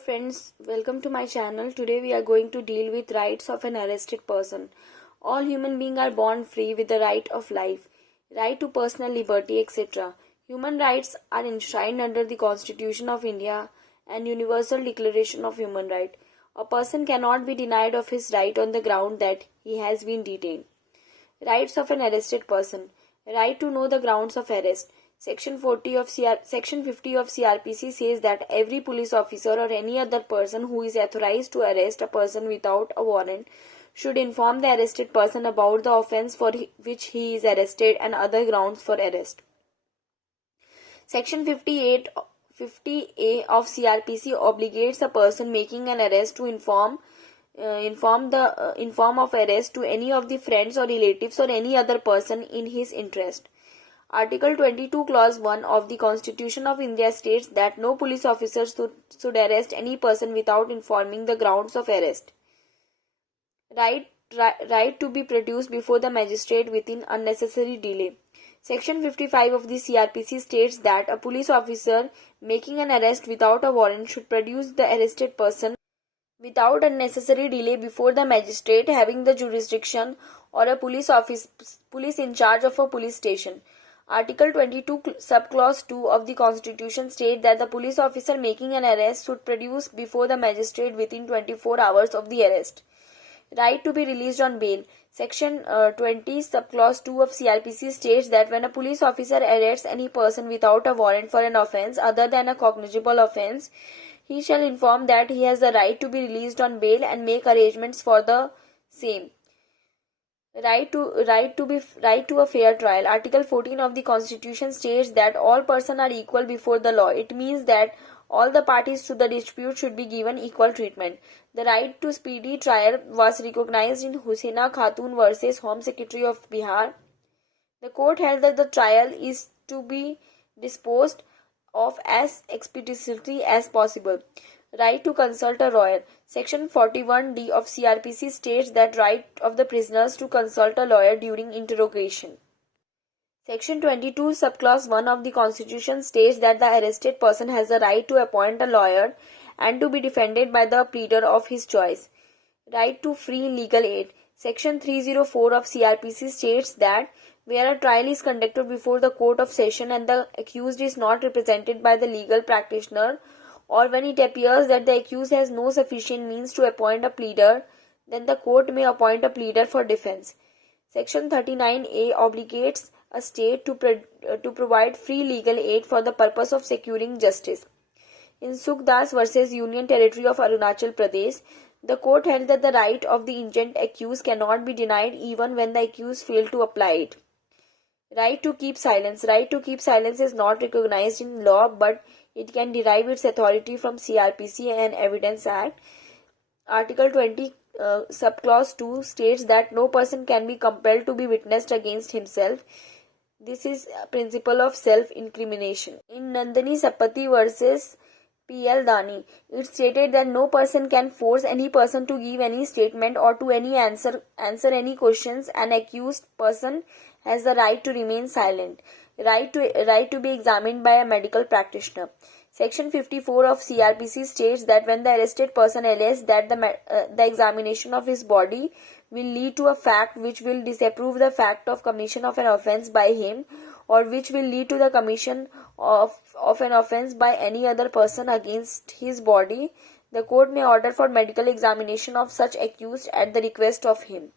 friends, welcome to my channel. Today we are going to deal with rights of an arrested person. All human beings are born free with the right of life, right to personal liberty, etc. Human rights are enshrined under the Constitution of India and Universal Declaration of Human Rights. A person cannot be denied of his right on the ground that he has been detained. Rights of an arrested person. Right to know the grounds of arrest. Section 50 of CRPC says that every police officer or any other person who is authorized to arrest a person without a warrant should inform the arrested person about the offence for which he is arrested and other grounds for arrest. Section 50A of CRPC obligates a person making an arrest to inform of arrest to any of the friends or relatives or any other person in his interest. Article 22 Clause 1 of the Constitution of India states that no police officer should arrest any person without informing the grounds of arrest. Right to be produced before the magistrate within unnecessary delay. Section 55 of the CRPC states that a police officer making an arrest without a warrant should produce the arrested person without unnecessary delay before the magistrate having the jurisdiction or a police in charge of a police station. Article 22 subclause 2 of the Constitution states that the police officer making an arrest should produce before the magistrate within 24 hours of the arrest. Right to be released on bail. Section 20 subclause 2 of CRPC states that when a police officer arrests any person without a warrant for an offence other than a cognizable offence, he shall inform that he has the right to be released on bail and make arrangements for the same. Right to a fair trial. Article 14 of the Constitution states that all persons are equal before the law. It means that all the parties to the dispute should be given equal treatment. The right to speedy trial was recognized in Husaina Khatun versus Home Secretary of Bihar. The court held that the trial is to be disposed of as expeditiously as possible. Right to consult a lawyer. Section 41D of CRPC states that right of the prisoners to consult a lawyer during interrogation. Section 22 subclause 1 of the Constitution states that the arrested person has the right to appoint a lawyer and to be defended by the pleader of his choice. Right to free legal aid. Section 304 of CRPC states that where a trial is conducted before the court of session and the accused is not represented by the legal practitioner, or when it appears that the accused has no sufficient means to appoint a pleader, then the court may appoint a pleader for defense. Section 39A obligates a state to provide free legal aid for the purpose of securing justice. In Sukhdas versus Union Territory of Arunachal Pradesh, the court held that the right of the injured accused cannot be denied even when the accused failed to apply it. Right to keep silence. Right to keep silence is not recognized in law, but it can derive its authority from CRPC and Evidence Act. Article 20 subclause 2 states that no person can be compelled to be witnessed against himself. This is a principle of self-incrimination. In Nandini Sapati versus P.L. Dani, it stated that no person can force any person to give any statement or to answer any questions. An accused person has the right to remain silent. Right to be examined by a medical practitioner. Section 54 of CRPC states that when the arrested person alleges that the examination of his body will lead to a fact which will disapprove the fact of commission of an offence by him, or which will lead to the commission of an offence by any other person against his body, the court may order for medical examination of such accused at the request of him.